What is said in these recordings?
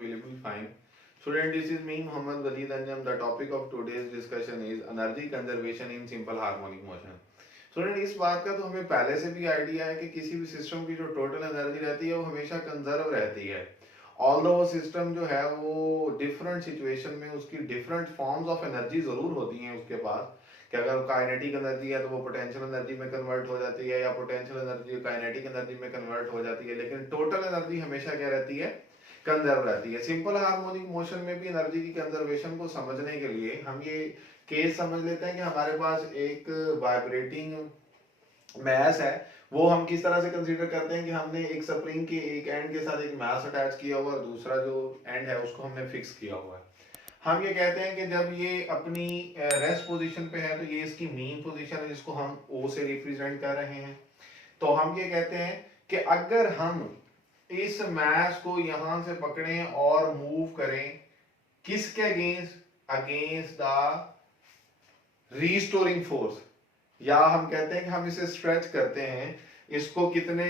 available, fine. Student, this is me, Muhammad Waleed Anjam. The topic of today's discussion is energy conservation in simple harmonic motion. Student, इस बात का तो हमें पहले से भी आइडिया है कि किसी भी सिस्टम की जो टोटल एनर्जी रहती है वो हमेशा कंजर्व रहती है। ऑल्दो वो सिस्टम जो है वो डिफरेंट सिचुएशन में उसकी डिफरेंट फॉर्म्स ऑफ एनर्जी जरूर होती हैं उसके पास, कि अगर काइनेटिक एनर्जी है तो वो पोटेंशियल एनर्जी में कन्वर्ट हो जाती है, या पोटेंशियल एनर्जी काइनेटिक एनर्जी में कन्वर्ट हो जाती है, लेकिन टोटल एनर्जी हमेशा क्या रहती है? कंजर्व रहती है। सिंपल हार्मोनिक मोशन में भी एनर्जी की कंजर्वेशन को समझने के लिए हम ये केस समझ लेते हैं कि हमारे पास एक वाइब्रेटिंग मैस है। वो हम किस तरह से कंसीडर करते हैं कि हमने एक स्प्रिंग के एक एंड के साथ एक मैस अटैच किया हुआ और दूसरा जो एंड है उसको हमने फिक्स किया हुआ है। हम ये कहते हैं कि जब ये अपनी रेस्ट पोजीशन पे है तो ये इसकी मीन पोजीशन है जिसको हम ओ से रिप्रेजेंट कर रहे हैं। तो हम ये कहते हैं कि अगर हम इस मैस को यहां से पकड़ें और मूव करें, किसके against? Against the restoring force, या हम कहते हैं कि हम इसे स्ट्रेच करते हैं, इसको कितने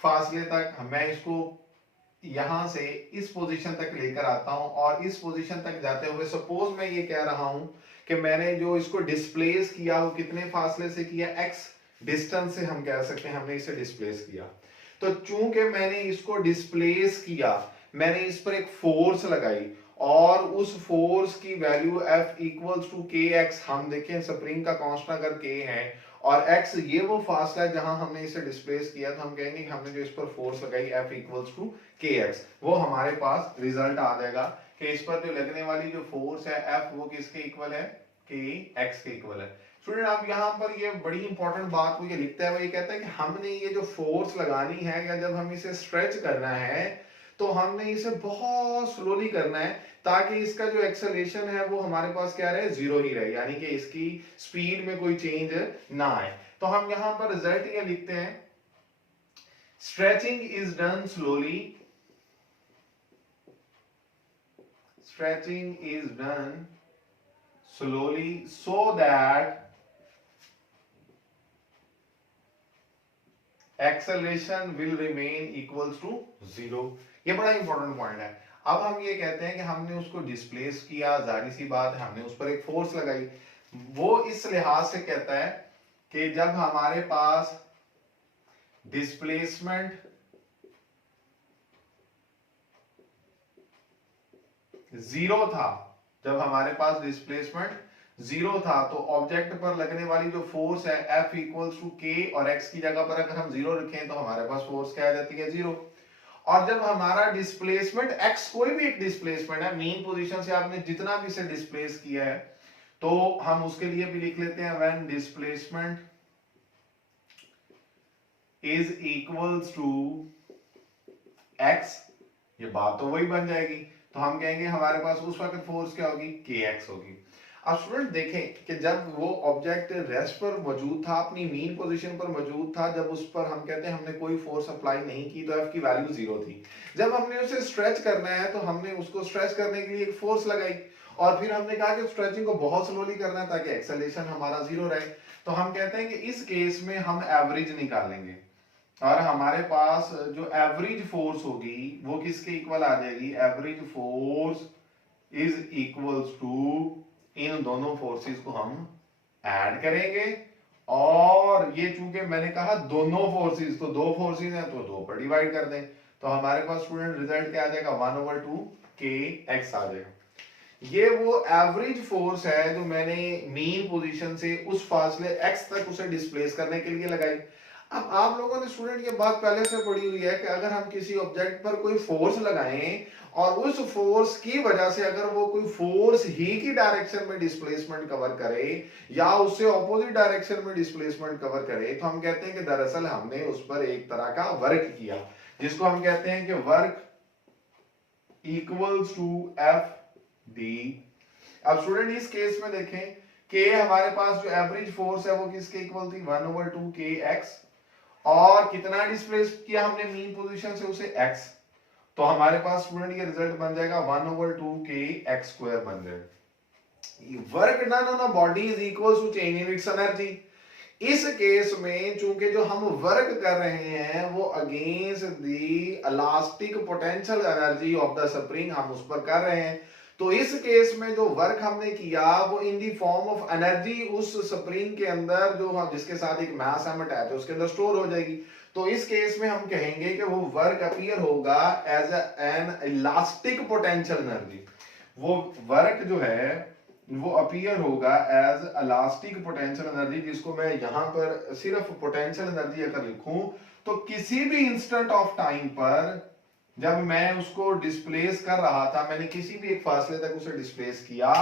फासले तक? मैं इसको यहां से इस पोजीशन तक लेकर आता हूं और इस पोजीशन तक जाते हुए सपोज मैं ये कह रहा हूं कि मैंने जो इसको डिस्प्लेस किया वो कितने फासले से किया? एक्स डिस्टेंस से हम कह सकते हैं हमने इसे डिस्प्लेस किया। तो चूंकि मैंने इसको डिस्प्लेस किया, मैंने इस पर एक फोर्स लगाई और उस फोर्स की वैल्यू F इक्वल्स टू के एक्स, हम देखें स्प्रिंग का कांस्टेंट अगर के है और x ये वो फासला है जहां हमने इसे डिस्प्लेस किया, तो हम कहेंगे कि हमने जो इस पर फोर्स लगाई F इक्वल्स टू के एक्स, वो हमारे पास रिजल्ट आ जाएगा कि इस पर जो लगने वाली जो फोर्स है F वो किसके इक्वल है? के एक्स के इक्वल है। स्टूडेंट, आप यहाँ पर ये बड़ी इंपॉर्टेंट बात को ये लिखता है, वो ये कहता है कि हमने ये जो फोर्स लगानी है या जब हम इसे स्ट्रेच करना है तो हमने इसे बहुत स्लोली करना है ताकि इसका जो एक्सेलरेशन है वो हमारे पास क्या रहे? जीरो ही रहे, यानी कि इसकी स्पीड में कोई चेंज ना आए। तो हम यहां पर रिजल्ट ये लिखते हैं, stretching is done slowly, stretching is done slowly so that acceleration will remain equals to zero। ये बड़ा इंपॉर्टेंट पॉइंट है। अब हम ये कहते हैं कि हमने उसको डिस्प्लेस किया, जाहिर सी बात है हमने उस पर एक फोर्स लगाई। वो इस लिहाज से कहता है कि जब हमारे पास डिस्प्लेसमेंट जीरो था, जब हमारे पास डिस्प्लेसमेंट जीरो था तो ऑब्जेक्ट पर लगने वाली जो फोर्स है F इक्वल्स टू के, और x की जगह पर अगर हम जीरो रखें तो हमारे पास फोर्स क्या आ जाती है? जीरो। और जब हमारा डिस्प्लेसमेंट x कोई भी एक डिस्प्लेसमेंट है, मेन पोजीशन से आपने जितना भी इसे डिस्प्लेस किया है, तो हम उसके लिए भी लिख लेते हैं when displacement is equals to x, ये बात तो वही बन जाएगी। तो हम कहेंगे हमारे पास उस वक्त फोर्स क्या होगी? kx होगी। अब स्टूडेंट देखें कि जब वो ऑब्जेक्ट रेस्ट पर मौजूद था, अपनी मीन पोजीशन पर मौजूद था, जब उस पर हम कहते हैं हमने कोई फोर्स अप्लाई नहीं की तो F की वैल्यू जीरो थी। जब हमने उसे स्ट्रेच करना है तो हमने उसको स्ट्रेच करने के लिए एक फोर्स लगाई और फिर हमने कहा कि स्ट्रेचिंग को बहुत स्लोली करना है ताकि एक्सेलरेशन हमारा जीरो रहे। तो हम कहते हैं कि इस केस में हम एवरेज निकालेंगे और हमारे पास जो एवरेज फोर्स होगी वो किसके इक्वल आ जाएगी? Average force is equals to, इन दोनों फोर्सेस को हम ऐड करेंगे और ये चूंकि मैंने कहा दोनों फोर्सेस, तो दो फोर्सेस हैं तो दो पर डिवाइड कर दें, तो हमारे पास स्टूडेंट रिजल्ट क्या आ जाएगा? 1/2 के एक्स आ जाएगा। ये वो एवरेज फोर्स है जो मैंने मेन पोजीशन से उस फासले x तक उसे डिस्प्लेस करने के लिए लगाई। अब आप लोगों ने स्टूडेंट ये बात पहले से पढ़ी हुई है कि अगर हम किसी ऑब्जेक्ट पर कोई फोर्स लगाएं और उस फोर्स की वजह से अगर वो कोई फोर्स ही की डायरेक्शन में डिस्प्लेसमेंट कवर करे या उससे ऑपोजिट डायरेक्शन में डिस्प्लेसमेंट कवर करे, तो हम कहते हैं कि दरअसल हमने उस पर एक तरह का वर्क किया, जिसको हम कहते हैं कि work equals to F D. अब स्टूडेंट इस केस में देखें कि हमारे पास जो एवरेज फोर्स है वो किसके इक्वल थी? 1/2 के एक्स, और कितना डिस्प्लेस किया हमने मीन पोजीशन से? उसे x। तो हमारे पास स्टूडेंट ये रिजल्ट बन जाएगा 1/2 के एक्स स्क्वायर बन जाएगा। Work done on a body is equal to change in its energy. इस केस में चूंकि जो हम वर्क कर रहे हैं वो against the elastic potential energy of the spring हम उस पर कर रहे हैं, तो इस केस में जो वर्क हमने किया वो इन दी फॉर्म ऑफ एनर्जी उस स्प्रिंग के अंदर जो हम जिसके साथ एक मास हम अटैच है उसके अंदर स्टोर हो जाएगी। तो इस केस में हम कहेंगे कि वो वर्क अपीयर होगा as an elastic potential energy. वो वर्क जो है वो अपीयर होगा एज इलास्टिक पोटेंशियल एनर्जी, जिसको मैं यहां पर सिर्फ पोटेंशियल एनर्जी अगर लिखूं तो किसी भी इंस्टेंट ऑफ टाइम पर जब मैं उसको डिस्प्लेस कर रहा था, मैंने किसी भी एक फासले तक उसे डिस्प्लेस किया,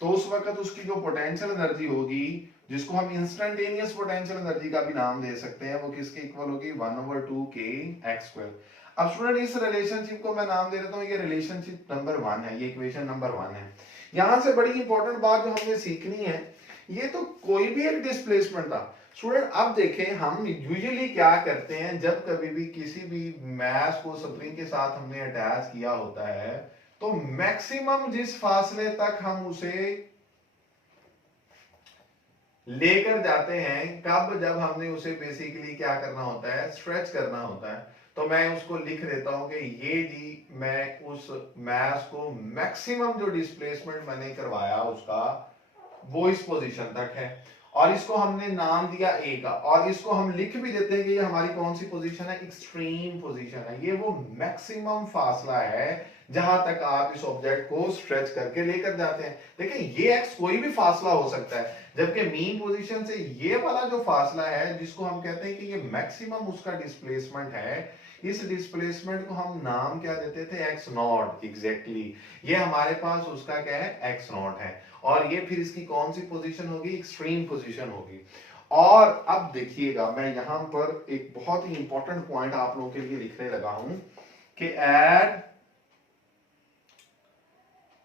तो उस वक्त उसकी जो पोटेंशियल एनर्जी होगी जिसको हम इंस्टेंटेनियस पोटेंशियल एनर्जी का भी नाम दे सकते हैं, वो किसके इक्वल होगी 1/2 k x स्क्वायर। अब स्टूडेंट इस रिलेशनशिप को मैं नाम दे देता हूं, ये रिलेशनशिप नंबर 1 है, ये इक्वेशन नंबर 1 है। यहां से बड़ी इंपॉर्टेंट बात जो हमने सीखनी है, ये तो कोई भी एक डिस्प्लेसमेंट था स्टूडेंट। अब देखें हम यूजुअली क्या करते हैं, जब कभी भी किसी भी मास को स्प्रिंग के साथ हमने अटैच किया होता है तो मैक्सिमम जिस फासले तक हम उसे लेकर जाते हैं, कब, जब हमने उसे बेसिकली क्या करना होता है, स्ट्रेच करना होता है। तो मैं उसको लिख देता हूं कि ये जी मैं उस मास को मैक्सिमम जो डिस्प्लेसमेंट मैंने करवाया उसका वो इस पोजीशन तक है, और इसको हमने नाम दिया ए का, और इसको हम लिख भी देते हैं कि ये हमारी कौन सी पोजीशन है, एक्सट्रीम पोजीशन है। ये वो मैक्सिमम फासला है जहां तक आप इस ऑब्जेक्ट को स्ट्रेच करके लेकर जाते हैं। देखिए ये एक्स कोई भी फासला हो सकता है, जबकि मीन पोजीशन से ये वाला जो फासला है जिसको हम कहते हैं कि ये मैक्सिमम उसका डिस्प्लेसमेंट है, इस डिस्प्लेसमेंट को हम नाम क्या देते थे, एक्स नॉट। एग्जैक्टली ये हमारे पास उसका क्या है, एक्स नॉट है, और ये फिर इसकी कौन सी पोजीशन होगी, एक्सट्रीम पोजीशन होगी। और अब देखिएगा मैं यहां पर एक बहुत ही इंपॉर्टेंट पॉइंट आप लोगों के लिए लिखने लगा हूं कि एड,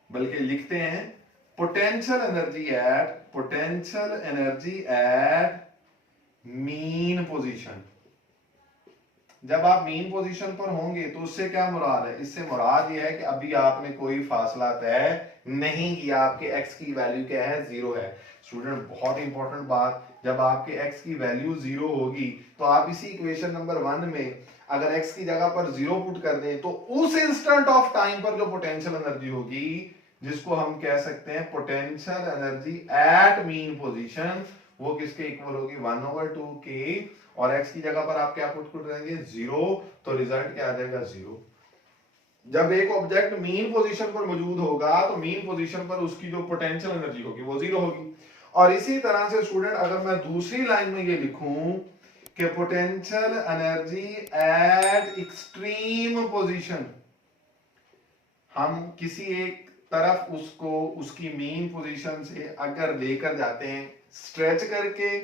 बल्कि लिखते हैं potential energy at mean position. जब आप मीन पोजीशन पर होंगे तो उससे क्या मुराद है, इससे मुराद ये है कि अभी आपने कोई फासला तय नहीं किया, आपके x की वैल्यू क्या है, 0 है। स्टूडेंट बहुत इंपॉर्टेंट बात, जब आपके x की वैल्यू 0 होगी तो आप इसी इक्वेशन नंबर 1 में अगर x की जगह पर 0 पुट कर दें तो उस इंस्टेंट ऑफ टाइम पर जो पोटेंशियल एनर्जी होगी जिसको हम कह सकते हैं potential energy at mean position, वो किसके इक्वल होगी 1/2 k, और x की जगह पर आप क्या पुट करेंगे 0, तो रिजल्ट क्या आ जाएगा 0। जब एक ऑब्जेक्ट मीन पोजीशन पर मौजूद होगा तो मीन पोजीशन पर उसकी जो पोटेंशियल एनर्जी होगी वो 0 होगी। और इसी तरह से स्टूडेंट अगर मैं दूसरी लाइन में ये लिखूं कि potential energy eight extreme position, हम किसी एक तरफ उसको उसकी मीन पोजीशन से अगर लेकर जाते हैं स्ट्रेच करके,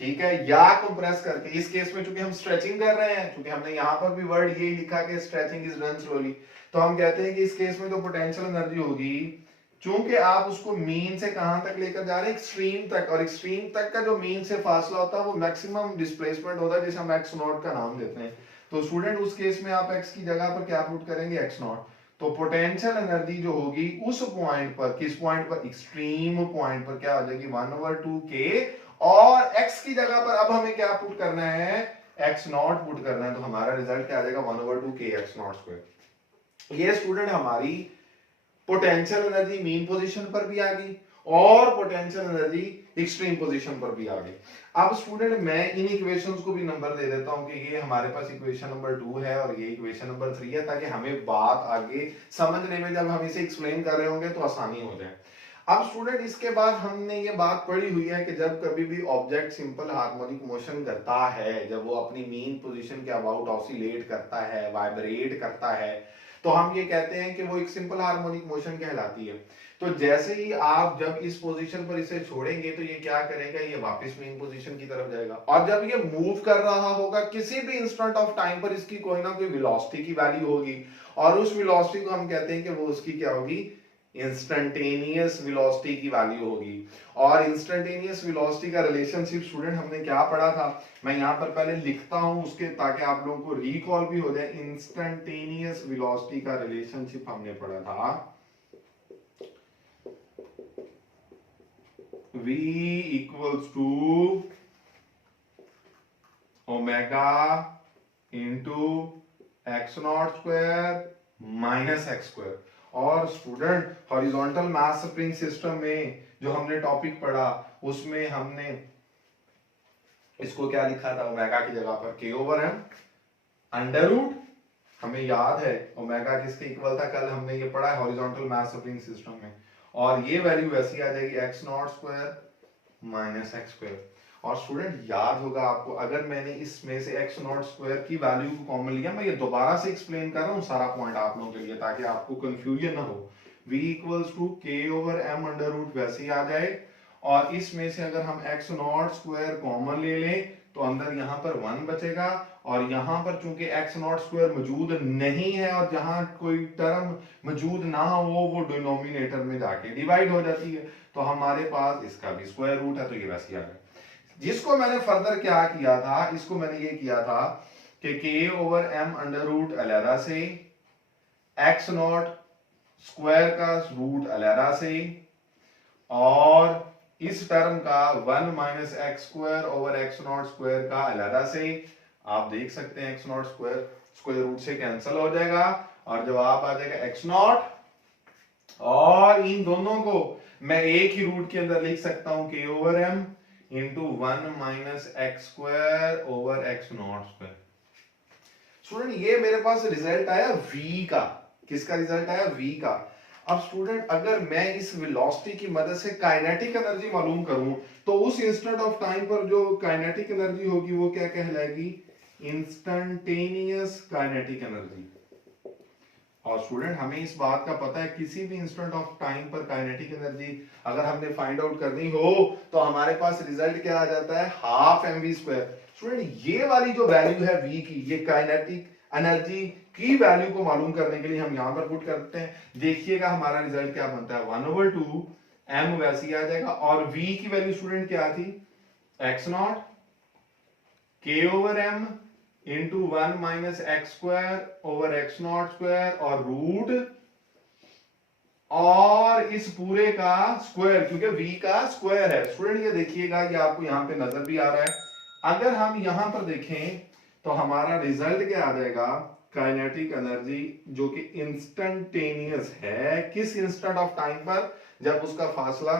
ठीक है, या कंप्रेस करके। इस केस में चूंकि हम स्ट्रेचिंग कर रहे हैं, चूंकि हमने यहां पर भी वर्ड यही लिखा कि स्ट्रेचिंग इज डन स्लोली, तो हम कहते हैं कि इस केस में जो पोटेंशियल एनर्जी होगी, चूंकि आप उसको मीन से कहां तक लेकर जा रहे हैं, एक्सट्रीम तक, और एक्सट्रीम तक का जो मीन से फासला होता है वो मैक्सिमम डिस्प्लेसमेंट होता है जिसे हम एक्स नॉट का नाम देते हैं। तो स्टूडेंट उस केस में आप एक्स की जगह पर क्या पुट करेंगे, एक्स नॉट। तो पोटेंशियल एनर्जी जो होगी उस पॉइंट पर, किस पॉइंट पर, एक्सट्रीम पॉइंट पर, क्या हो जाएगी 1/2 k, और x की जगह पर अब हमें क्या पुट करना है, x नॉट पुट करना है, तो हमारा रिजल्ट क्या आ जाएगा 1/2 k x नॉट स्क्वायर। ये स्टूडेंट हमारी पोटेंशियल एनर्जी मीन पोजीशन पर भी आ गई और पोटेंशियल एनर्जी एक्सट्रीम पोजीशन पर भी आ गई। अब स्टूडेंट मैं इन इक्वेशंस को भी नंबर दे देता हूं कि ये हमारे पास इक्वेशन नंबर 2 है और ये इक्वेशन नंबर 3 है, ताकि हमें बात आगे समझने में जब हम इसे एक्सप्लेन कर रहे होंगे तो आसानी हो जाए। अब स्टूडेंट इसके बाद हमने ये बात पढ़ी हुई है कि जब कभी भी ऑब्जेक्ट सिंपल हार्मोनिक मोशन करता है, जब वो अपनी मीन पोजीशन के अबाउट ऑसिलेट करता है, वाइब्रेट करता है, तो हम ये कहते हैं कि वो एक सिंपल हार्मोनिक मोशन कहलाती है। तो जैसे ही आप जब इस पोजीशन पर इसे छोड़ेंगे तो ये क्या करेगा, ये वापस मीन पोजीशन की तरफ जाएगा, और जब ये मूव कर रहा होगा किसी भी इंस्टेंट ऑफ टाइम पर इसकी कोई ना कोई वेलोसिटी की वैल्यू होगी, और उस वेलोसिटी को हम कहते हैं कि वो उसकी क्या होगी, इंस्टेंटेनियस वेलोसिटी की वैल्यू होगी। और इंस्टेंटेनियस वेलोसिटी का रिलेशनशिप स्टूडेंट हमने क्या पढ़ा था, मैं यहां पर पहले लिखता हूं उसके ताकि आप लोगों को रिकॉल भी हो जाए। इंस्टेंटेनियस वेलोसिटी का रिलेशनशिप हमने पढ़ा था v equals to omega into x not square minus x square. और student horizontal mass spring system में जो हमने टॉपिक पढ़ा उसमें हमने इसको क्या लिखा था, ओमेगा की जगह पर के ओवर एम अंडर रूट, हमें याद है ओमेगा किसके इक्वल था, कल हमने ये पढ़ा है हॉरिजॉन्टल मास स्प्रिंग सिस्टम में। और ये वैल्यू वैसी आ जाएगी x not square minus x square. और स्टूडेंट याद होगा आपको, अगर मैंने इसमें से एक्स नॉट स्क्वायर की वैल्यू को कॉमन लिया, मैं ये दोबारा से एक्सप्लेन कर रहा हूँ सारा पॉइंट आप लोगों के लिए ताकि आपको कंफ्यूजन ना हो। v इक्वल्स टू के ओवर एम अंडर रूट वैसे ही आ जाए। और इसमें से अगर हम एक्स नॉट स्क्वायर कॉमन ले लें तो अंदर यहाँ पर 1 बचेगा, और यहाँ पर चूंकि एक्स नॉट स्क्वायर मौजूद नहीं है और जहां कोई टर्म मौजूद ना हो वो डिनोमिनेटर में जाके डिवाइड हो जाती है, तो हमारे पास इसका भी स्क्वायर रूट है, तो ये वैसे ही आ गया। जिसको मैंने फर्दर क्या किया था, इसको मैंने ये किया था कि के ओवर एम अंडर रूट अलहदा से, एक्स नॉट स्क्वायर का रूट अलहदा से, और इस टर्म का 1 minus x square over x not square का अलहदा से। आप देख सकते हैं x not square square root से कैंसिल हो जाएगा और जवाब आ जाएगा एक्स नॉट। और इन दोनों को मैं एक ही रूट के अंदर लिख सकता हूं k over m into 1 minus x square over x not square. Student ये मेरे पास रिजल्ट आया v का। किसका रिजल्ट आया, v का। अब स्टूडेंट अगर मैं इस वेलोसिटी की मदद से काइनेटिक एनर्जी मालूम करूं तो उस इंस्टेंट ऑफ टाइम पर जो काइनेटिक एनर्जी होगी वो क्या कहलाएगी, इंस्टेंटेनियस काइनेटिक एनर्जी। और स्टूडेंट हमें इस बात का पता है किसी भी इंस्टेंट ऑफ टाइम पर काइनेटिक एनर्जी अगर हमने फाइंड आउट करनी हो तो हमारे पास रिजल्ट क्या आ जाता है, हाफ mv स्क्वायर। स्टूडेंट ये वाली जो वैल्यू है v की, ये काइनेटिक एनर्जी की वैल्यू को मालूम करने के लिए हम यहां पर पुट करते हैं। देखिएगा हमारा रिजल्ट क्या बनता है, 1/2 m वैसे ही आ जाएगा। और v की वैल्यू स्टूडेंट क्या थी, x not k over m into 1 minus x square over x not square और रूट, और इस पूरे का स्क्वायर, क्योंकि v का स्क्वायर है। स्टूडेंट ये देखिएगा, ये आपको यहां पे नजर भी आ रहा है। अगर हम यहां पर देखें तो हमारा रिजल्ट क्या आ जाएगा, काइनेटिक एनर्जी जो कि इंस्टेंटेनियस है, किस इंस्टेंट ऑफ टाइम पर, जब उसका फासला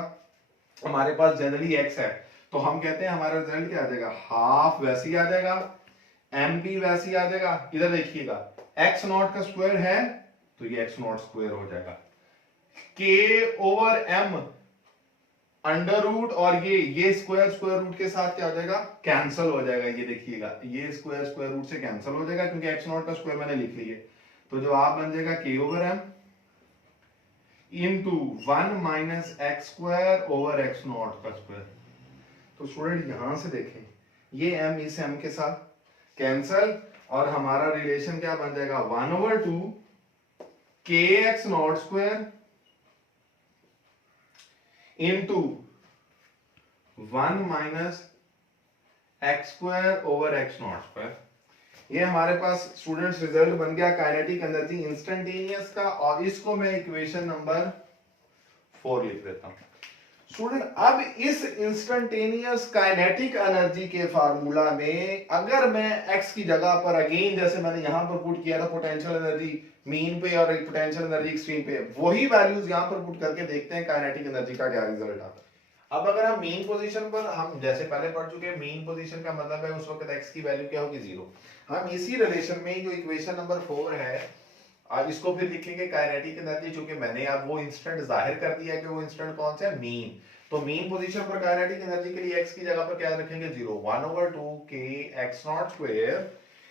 हमारे पास जनरली x है, तो हम कहते हैं हमारा रिजल्ट क्या आ जाएगा, हाफ वैसे ही आ जाएगा, एम भी वैसे ही आ जाएगा। इधर देखिएगा एक्स नॉट का स्क्वायर है तो ये एक्स नॉट स्क्वायर हो जाएगा, k over M under root, और ये स्क्वायर स्क्वायर रूट के साथ क्या हो जाएगा, कैंसिल हो जाएगा। ये देखिएगा ये स्क्वायर स्क्वायर रूट से कैंसिल हो जाएगा क्योंकि एक्स नॉट का स्क्वायर मैंने लिख लिया। तो जवाब बन जाएगा k over m into 1 minus x square over x not का स्क्वायर। तो स्टूडेंट यहां से देखें ये m इस m के साथ कैंसल, और हमारा रिलेशन क्या बन जाएगा, 1/2 के x not square into 1 minus x square over x not square. ये हमारे पास स्टूडेंट्स रिजल्ट बन गया काइनेटिक एनर्जी इंस्टेंटेनियस का, और इसको मैं इक्वेशन नंबर 4 लिख देता हूं। स्टूडेंट अब इस इंस्टेंटेनियस काइनेटिक एनर्जी के फार्मूला में अगर मैं x की जगह पर अगेन जैसे मैंने यहां पर पुट किया था पोटेंशियल एनर्जी मीन पे और एक पोटेंशियल एनर्जी एक्सट्रीम पे, वही वैल्यूज यहां पर पुट करके देखते हैं काइनेटिक एनर्जी का क्या रिजल्ट आता है। अब अगर हम मीन पोजीशन पर, हम जैसे पहले पढ़ चुके हैं, मीन पोजीशन का मतलब है उस वक्त x की वैल्यू क्या होगी, 0। हम इसी रिलेशन में जो इक्वेशन नंबर 4 है अब इसको फिर लिखेंगे काइनेटिक एनर्जी, चूंकि मैंने अब वो इंस्टेंट जाहिर कर दिया कि वो इंस्टेंट कौन सा है, मीन। तो मीन पोजीशन पर काइनेटिक एनर्जी के लिए x की जगह पर क्या रखेंगे, 0। 1/2 के x not square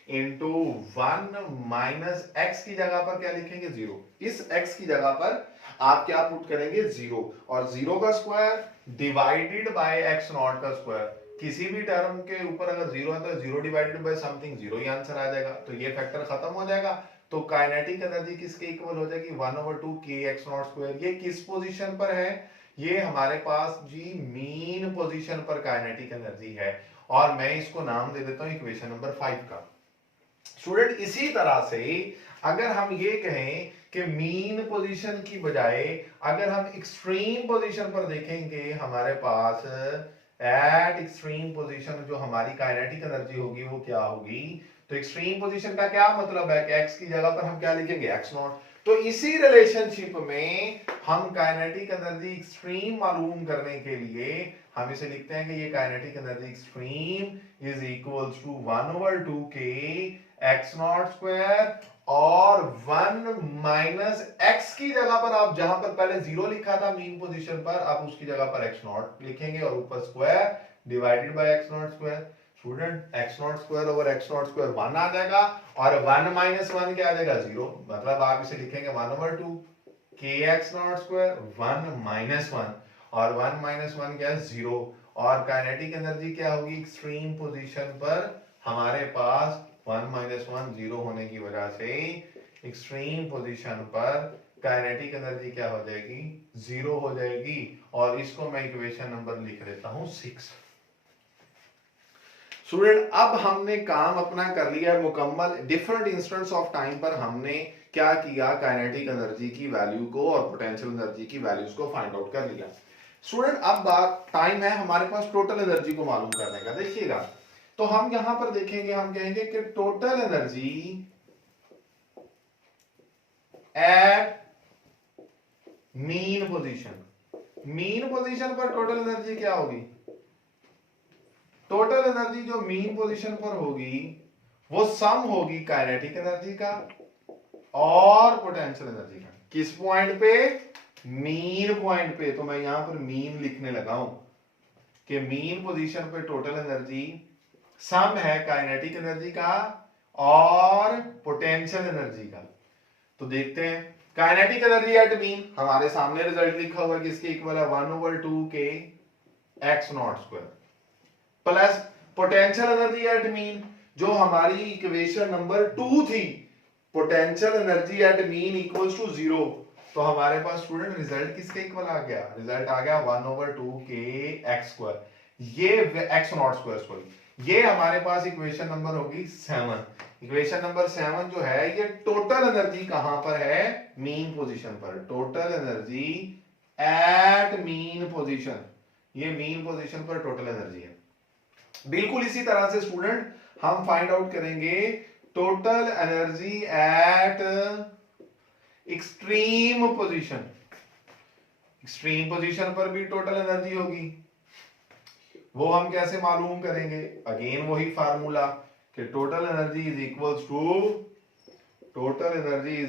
into 1 minus x की जगह पर क्या लिखेंगे, 0। इस x की जगह पर आप क्या पुट करेंगे, 0, और 0 का square divided by x nought का स्क्वायर। किसी भी टर्म के ऊपर अगर 0 है तो 0 डिवाइडेड बाय समथिंग 0 ही आंसर आ जाएगा, तो ये फैक्टर खत्म हो जाएगा। तो काइनेटिक एनर्जी किसके इक्वल हो जाएगी, 1/2 के एक्स नॉट स्क्वायर। ये किस पोजीशन पर है, ये हमारे पास जी मीन पोजीशन पर काइनेटिक एनर्जी है, और मैं इसको नाम दे देता हूं इक्वेशन नंबर 5 का। स्टूडेंट इसी तरह से अगर हम ये कहें कि मीन पोजीशन की बजाय अगर हम एक्सट्रीम पोजीशन पर देखेंगे, हमारे पास एट एक्सट्रीम पोजीशन जो हमारी काइनेटिक एनर्जी होगी वो क्या होगी। तो एक्सट्रीम पोजीशन का क्या मतलब है कि x की जगह पर हम क्या लिखेंगे x नॉट। तो इसी रिलेशनशिप में हम काइनेटिक एनर्जी एक्सट्रीम मालूम करने के लिए हम इसे लिखते हैं कि ये kinetic energy extreme is equals to 1/2k x not square और 1 माइनस x की जगह पर आप जहां पर पहले 0 लिखा था मीन पोजीशन पर आप उसकी जगह पर x नॉट लिखेंगे और ऊपर square divided by x not square. Student x not square over x not square 1 आ जाएगा और 1 माइनस 1 क्या आ जाएगा 0, मतलब आप इसे लिखेंगे 1/2 kx नॉट स्क्वायर 1 माइनस 1 और 1 माइनस 1 क्या है 0 और काइनेटिक एनर्जी क्या होगी एक्सट्रीम पोजीशन पर हमारे पास 1 माइनस 1 0 होने की वजह से एक्सट्रीम पोजीशन पर काइनेटिक एनर्जी क्या हो जाएगी 0 हो जाएगी और इसको मैं इक्वेशन नंबर लिख देता हूं 6। स्टूडेंट अब हमने काम अपना कर लिया मुकम्मल। डिफरेंट इंस्टेंट्स ऑफ टाइम पर हमने क्या किया काइनेटिक एनर्जी की वैल्यू को और पोटेंशियल एनर्जी की वैल्यूज को फाइंड आउट कर लिया। स्टूडेंट अब बात टाइम है हमारे पास टोटल एनर्जी को मालूम करने का। देखिएगा तो हम यहां पर देखेंगे हम कहेंगे कि total energy at mean position, mean position पर टोटल एनर्जी क्या होगी। टोटल एनर्जी जो मीन पोजीशन पर होगी वो सम होगी काइनेटिक एनर्जी का और पोटेंशियल एनर्जी का। किस पॉइंट पे, मीन पॉइंट पे। तो मैं यहां पर मीन लिखने लगा हूं कि मीन पोजीशन पे टोटल एनर्जी सम है काइनेटिक एनर्जी का और पोटेंशियल एनर्जी का। तो देखते हैं काइनेटिक एनर्जी एट मीन हमारे सामने रिजल्ट लिखा हुआ है किसके इक्वल है 1/2k x not square plus potential energy at mean जो हमारी इक्वेशन नंबर 2 थी potential energy at mean equals to 0। तो हमारे पास स्टूडेंट रिजल्ट किसके इक्वल आ गया, रिजल्ट आ गया 1/2k x स्क्वायर, ये x नॉट स्क्वायर सॉरी, ये हमारे पास इक्वेशन नंबर होगी 7। इक्वेशन नंबर 7 जो है ये टोटल एनर्जी कहां पर है, मीन पोजीशन पर। Total energy at mean position, ये मीन पोजीशन पर टोटल एनर्जी है। बिल्कुल इसी तरह से स्टूडेंट हम फाइंड आउट करेंगे total energy at extreme position. Extreme position पर भी टोटल एनर्जी होगी, वो हम कैसे मालूम करेंगे, अगेन वही फार्मूला कि total energy is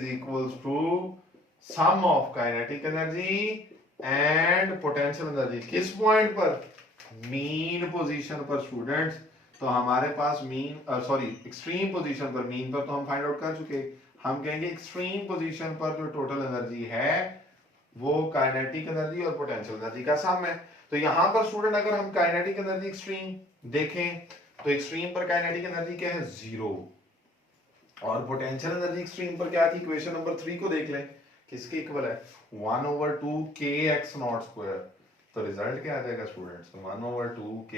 equals to sum of kinetic energy and potential energy. किस पॉइंट पर, मीन पोजीशन पर स्टूडेंट्स। तो हमारे पास मीन सॉरी एक्सट्रीम पोजीशन पर, मीन पर तो हम फाइंड आउट कर चुके, हम कहेंगे एक्सट्रीम पोजीशन पर जो टोटल एनर्जी है वो काइनेटिक एनर्जी और पोटेंशियल एनर्जी का सम है। तो यहां पर स्टूडेंट अगर हम काइनेटिक एनर्जी एक्सट्रीम देखें तो एक्सट्रीम पर काइनेटिक एनर्जी क्या है 0 और पोटेंशियल एनर्जी एक्सट्रीम पर क्या थी, इक्वेशन नंबर 3 को देख लें किसके इक्वल है 1/2k x नॉट स्क्वायर। तो रिजल्ट क्या आ जाएगा students 1/2k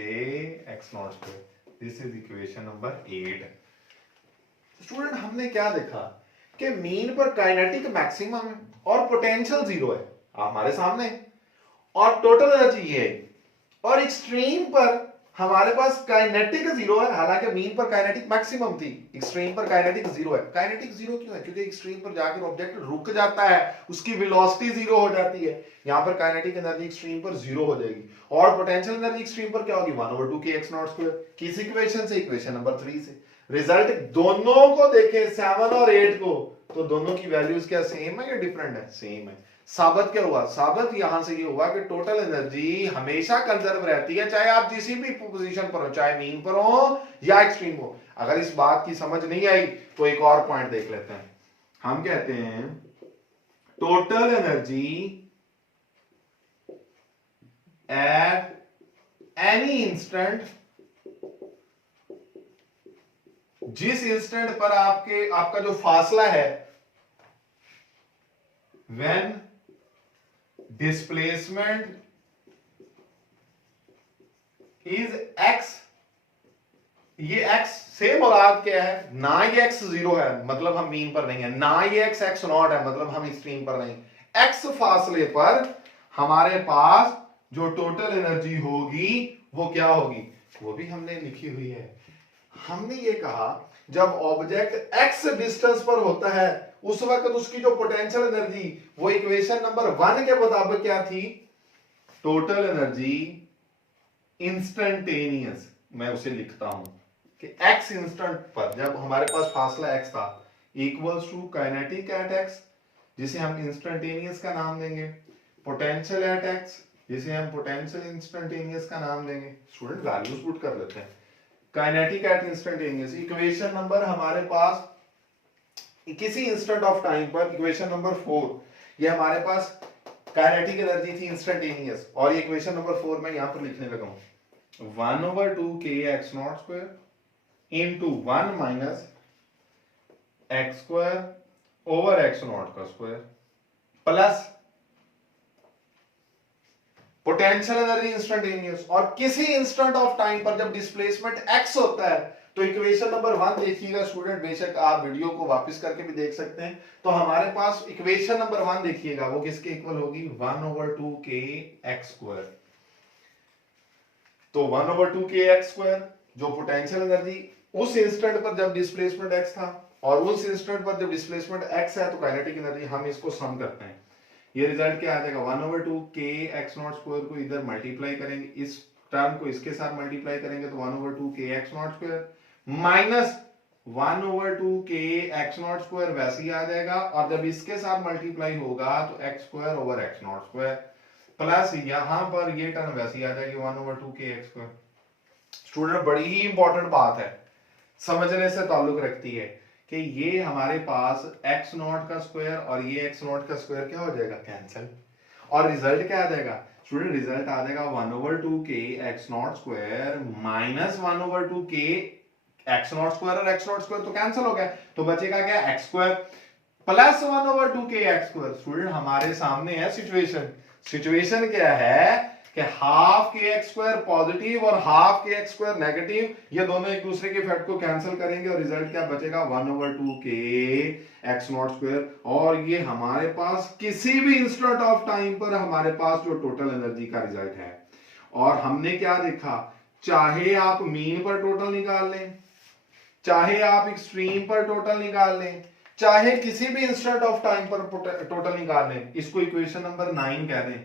x not square. This is equation number 8। Student हमने क्या देखा कि मीन पर काइनेटिक मैक्सिमम है और पोटेंशियल 0 है हमारे सामने और टोटल एनर्जी ये है, और एक्सट्रीम पर हमारे पास काइनेटिक 0 है, हालांकि मीन पर काइनेटिक मैक्सिमम थी, एक्सट्रीम पर काइनेटिक 0 है। काइनेटिक 0 क्यों है, क्योंकि एक्सट्रीम पर जाकर ऑब्जेक्ट रुक जाता है, उसकी वेलोसिटी 0 हो जाती है। यहां पर काइनेटिक एनर्जी एक्सट्रीम पर 0 हो जाएगी और पोटेंशियल एनर्जी एक्सट्रीम पर क्या होगी 1/2k x नॉट स्क्वायर। किस इक्वेशन से, इक्वेशन नंबर 3 से। रिजल्ट दोनों को देखें 7 और 8 को, तो दोनों की वैल्यूज क्या सेम है या डिफरेंट है, सेम है। साबित क्या हुआ, साबित यहां से ये हुआ कि टोटल एनर्जी हमेशा कंजर्व रहती है चाहे आप जिस भी पोजीशन पर हो, चाहे मीन पर हो या एक्सट्रीम हो। अगर इस बात की समझ नहीं आई तो एक और पॉइंट देख लेते हैं। हम कहते हैं total energy at any instant, जिस इंस्टेंट पर आपका जो फासला है, व्हेन डिस्प्लेसमेंट इज x, ये x से मुराद क्या है, ना ये x 0 है मतलब हम मीन पर नहीं है, ना ये x नॉट है मतलब हम एक्सट्रीम पर नहीं। x फासले पर हमारे पास जो टोटल एनर्जी होगी वो क्या होगी, वो भी हमने लिखी हुई है। हमने ये कहा जब ऑब्जेक्ट x डिस्टेंस पर होता है उस वक्त उसकी जो पोटेंशियल एनर्जी, वो इक्वेशन नंबर 1 के मुताबिक क्या थी, टोटल एनर्जी इंस्टेंटेनियस। मैं उसे लिखता हूं कि x इंस्टेंट पर जब हमारे पास फासला x था equals to kinetic at x, जिसे हम इंस्टेंटेनियस का नाम देंगे, पोटेंशियल एट x, जिसे हम पोटेंशियल इंस्टेंटेनियस का नाम देंगे। स्टूडेंट वैल्यूज पुट कर लेते हैं। Kinetic at instantaneous, equation number हमारे पास किसी इंस्टेंट ऑफ टाइम पर, इक्वेशन नंबर 4, ये हमारे पास काइनेटिक एनर्जी थी इंस्टेंटेनियस, और ये इक्वेशन नंबर 4 मैं यहां पर लिखने लगा हूं 1/2 k x not square into 1 minus x square over x nought का square plus potential energy instantaneous, और किसी इंस्टेंट ऑफ टाइम पर जब डिस्प्लेसमेंट x होता है तो इक्वेशन नंबर 1 देखिएगा स्टूडेंट, बेशक आप वीडियो को वापस करके भी देख सकते हैं। तो हमारे पास इक्वेशन नंबर 1 देखिएगा वो किसके इक्वल होगी, 1/2 k x स्क्वायर। तो 1/2 k x स्क्वायर जो पोटेंशियल एनर्जी उस इंस्टेंट पर जब डिस्प्लेसमेंट x था, और उस इंस्टेंट पर जब डिस्प्लेसमेंट x है तो काइनेटिक एनर्जी, हम इसको सम करते हैं। ये रिजल्ट क्या आ जाएगा, 1/2 k x नॉट स्क्वायर को इधर मल्टीप्लाई करेंगे, इस टर्म को इसके साथ मल्टीप्लाई करेंगे तो 1/2 k x not square minus 1/2 k x not square वैसे ही आ जाएगा, और जब इसके साथ मल्टीप्लाई होगा तो x square over x not square plus यहां पर ये टर्म वैसे ही आ जाएगी 1/2 k x स्क्वायर। स्टूडेंट बड़ी ही इंपॉर्टेंट बात है, समझने से ताल्लुक रखती है कि ये हमारे पास x नॉट का स्क्वायर और ये x नॉट का स्क्वायर क्या हो जाएगा, कैंसिल, और रिजल्ट क्या आ जाएगा स्टूडेंट, रिजल्ट आ जाएगा 1/2 k x not square minus 1/2 k x not square, और x नॉट स्क्वायर तो कैंसिल हो गया, तो बचेगा क्या x square plus 1/2 k x square. Student हमारे सामने है सिचुएशन, सिचुएशन क्या है कि हाफ के एक्स स्क्वायर पॉजिटिव और हाफ के एक्स स्क्वायर नेगेटिव, ये दोनों एक दूसरे के इफेक्ट को कैंसिल करेंगे और रिजल्ट क्या बचेगा 1/2 के एक्स नॉट स्क्वायर। और ये हमारे पास किसी भी इंस्टेंट ऑफ टाइम पर हमारे पास जो टोटल एनर्जी का रिजल्ट है। और हमने क्या देखा, चाहे आप मीन पर टोटल निकाल लें, चाहे आप एक्सट्रीम पर टोटल निकाल लें, चाहे किसी भी इंस्टेंट ऑफ टाइम पर टोटल निकाल लें, इसको इक्वेशन नंबर 9 कह दें,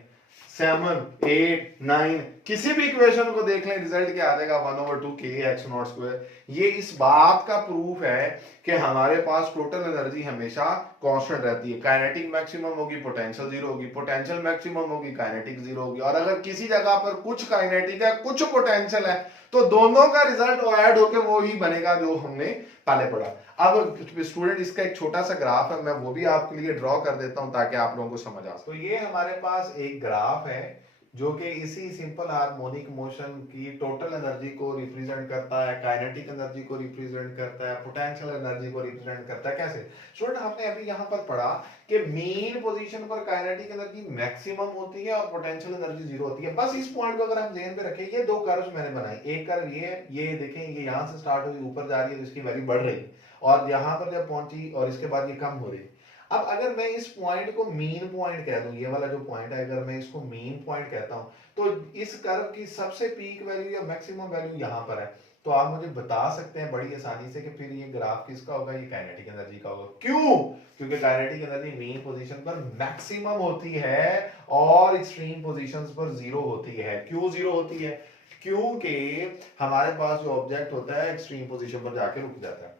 7, 8, 9, किसी भी इक्वेशन को देख लें, रिजल्ट क्या आ जाएगा 1/2 k x नॉट स्क्वायर। ये इस बात का प्रूफ है कि हमारे पास टोटल एनर्जी हमेशा कांस्टेंट रहती है, काइनेटिक मैक्सिमम होगी पोटेंशियल जीरो होगी, पोटेंशियल मैक्सिमम होगी काइनेटिक जीरो होगी, और अगर किसी जगह पर कुछ काइनेटिक है कुछ पोटेंशियल है तो दोनों का रिजल्ट ऐड होकर वो ही बनेगा जो हमने पहले पढ़ा। अब स्टूडेंट इसका एक छोटा सा ग्राफ है, मैं वो भी आपके लिए ड्रॉ कर देता हूं ताकि आप लोगों को समझ आ सके। तो ये हमारे पास एक ग्राफ है जो कि इसी सिंपल हार्मोनिक मोशन की टोटल एनर्जी को रिप्रेजेंट करता है, काइनेटिक एनर्जी को रिप्रेजेंट करता है, पोटेंशियल एनर्जी को रिप्रेजेंट करता है। कैसे स्टूडेंट, हमने अभी यहाँ पर पढ़ा कि मीन पोजीशन पर काइनेटिक एनर्जी मैक्सिमम होती है और पोटेंशियल एनर्जी जीरो होती है। बस इस पॉइंट को अगर हम ध्यान पे रखें, ये दो कर्व्स मैंने बनाए, एक कर्व ये देखें, ये यहाँ से स्टार्ट हुई ऊपर जा रही है तो इसकी वैल्यू बढ़ रही, और यहाँ पर जब पहुंची और इसके बाद ये कम हो रही। अब अगर मैं इस पॉइंट को मीन पॉइंट कह दूं, ये वाला जो पॉइंट है अगर मैं इसको मीन पॉइंट कहता हूं, तो इस कर्व की सबसे पीक वैल्यू या मैक्सिमम वैल्यू यहां पर है। तो आप मुझे बता सकते हैं बड़ी आसानी से कि फिर ये ग्राफ किसका होगा, ये काइनेटिक एनर्जी का होगा। क्यों? क्योंकि काइनेटिक एनर्जी मीन पोजीशन पर मैक्सिमम होती है और एक्सट्रीम पोजीशंस पर जीरो होती है। क्यों जीरो होती है? क्योंकि हमारे पास जो ऑब्जेक्ट होता है एक्सट्रीम पोजीशन पर जाके रुक जाता है।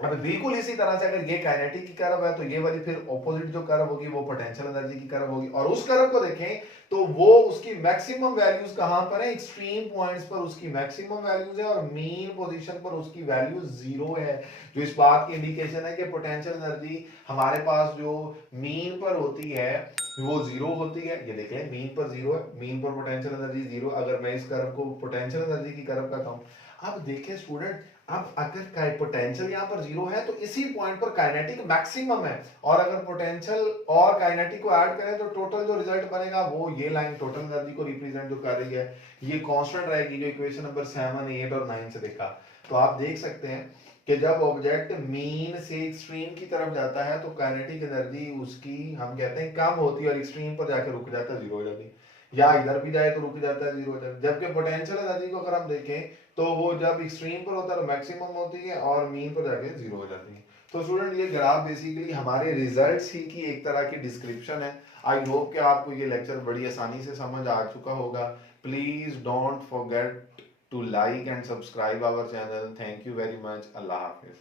अब बिल्कुल इसी तरह से अगर ये काइनेटिक की कर्व है तो ये वाली फिर ऑपोजिट जो कर्व होगी वो पोटेंशियल एनर्जी की कर्व होगी, और उस कर्व को देखें तो वो उसकी मैक्सिमम वैल्यूज कहां पर है, एक्सट्रीम पॉइंट्स पर उसकी मैक्सिमम वैल्यूज है और मीन पोजीशन पर उसकी वैल्यू जीरो है, जो इस बात की इंडिकेशन है कि पोटेंशियल एनर्जी हमारे पास जो मीन पर होती है वो जीरो होती है। ये देख लें, मीन पर जीरो है, मीन पर पोटेंशियल एनर्जी जीरो। अगर मैं इस कर्व को पोटेंशियल एनर्जी की कर्व का कहूं, अब देखिए स्टूडेंट, अब अगर पोटेंशियल यहां पर जीरो है तो इसी पॉइंट पर काइनेटिक मैक्सिमम है, और अगर पोटेंशियल और काइनेटिक को ऐड करें तो टोटल जो रिजल्ट बनेगा वो ये लाइन टोटल एनर्जी को रिप्रेजेंट जो कर रही है ये कांस्टेंट रहेगी, जो इक्वेशन नंबर 7, 8 और 9 से देखा। तो आप देख सकते हैं कि जब ऑब्जेक्ट मीन से एक्सट्रीम की तरफ जाता है तो काइनेटिक एनर्जी उसकी हम कहते हैं कम होती है और एक्सट्रीम पर जाकर रुक जाता है, जीरो हो जाती है। या इधर भी जाए तो रुक जाता है, जीरो हो जाता है। जबकि पोटेंशियल एनर्जी को अगर हम देखें तो वो जब एक्सट्रीम पर होता है तो मैक्सिमम होती है और मीन पर जाके जीरो हो जाती है। तो स्टूडेंट ये ग्राफ बेसिकली हमारे रिजल्ट्स ही की एक तरह की डिस्क्रिप्शन है। आई होप कि आपको ये लेक्चर बड़ी आसानी से समझ आ चुका होगा। Please don't forget to like and subscribe our channel. Thank you very much. अल्लाह हाफिज।